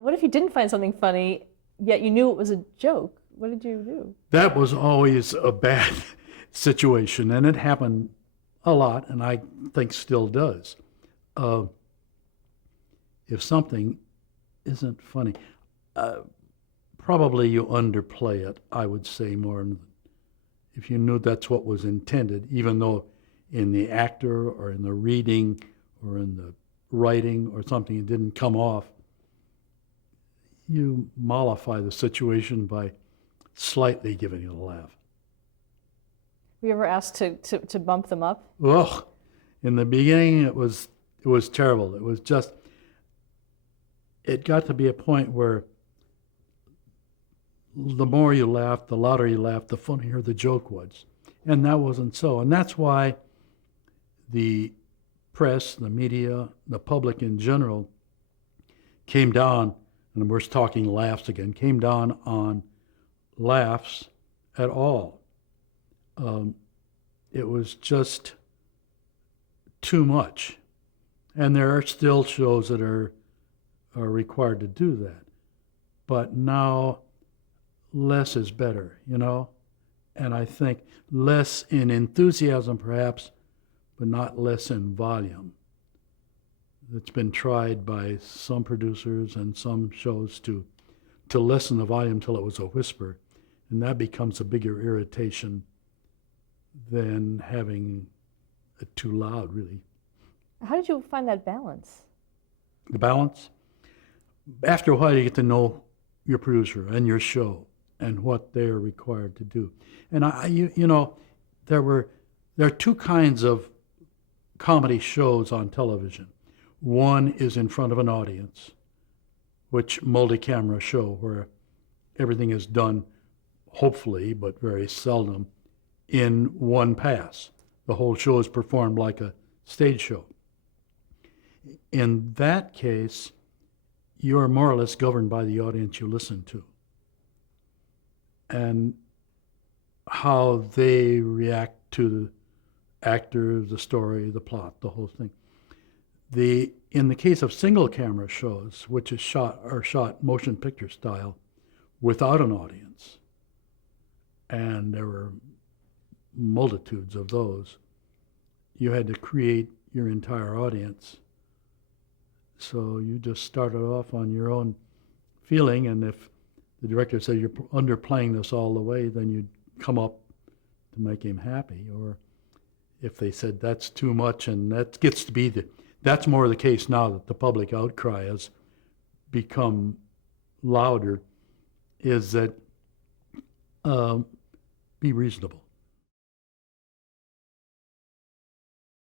What if you didn't find something funny, yet you knew it was a joke? What did you do? That was always a bad situation, and it happened a lot, and I think still does. Uh, if something isn't funny, uh, probably you underplay it, I would say, more than if you knew that's what was intended, even though in the actor or in the reading or in the writing or something it didn't come off, you mollify the situation by slightly giving it a laugh. Were you ever asked to bump them up? Ugh. In the beginning, it was terrible. It was just, it got to be a point where the more you laughed, the louder you laughed, the funnier the joke was. And that wasn't so. And that's why the press, the media, the public in general came down, and we're talking laughs again, came down on laughs at all. It was just too much. And there are still shows that are required to do that. But now less is better, you know? And I think less in enthusiasm perhaps, but not less in volume. It's been tried by some producers and some shows to lessen the volume till it was a whisper, and that becomes a bigger irritation than having it too loud, really. How did you find that balance? The balance, after a while you get to know your producer and your show and what they're required to do. And you know, there are two kinds of comedy shows on television. One is in front of an audience, which multi-camera show where everything is done, hopefully, but very seldom, in one pass. The whole show is performed like a stage show. In that case, you're more or less governed by the audience you listen to and how they react to the actor, the story, the plot, the whole thing. In the case of single camera shows, which is shot motion picture style without an audience, and there were multitudes of those, you had to create your entire audience. So you just started off on your own feeling, and if the director said you're underplaying this all the way, then you'd come up to make him happy. Or if they said that's too much, and that gets to be that's more the case now that the public outcry has become louder, is that be reasonable.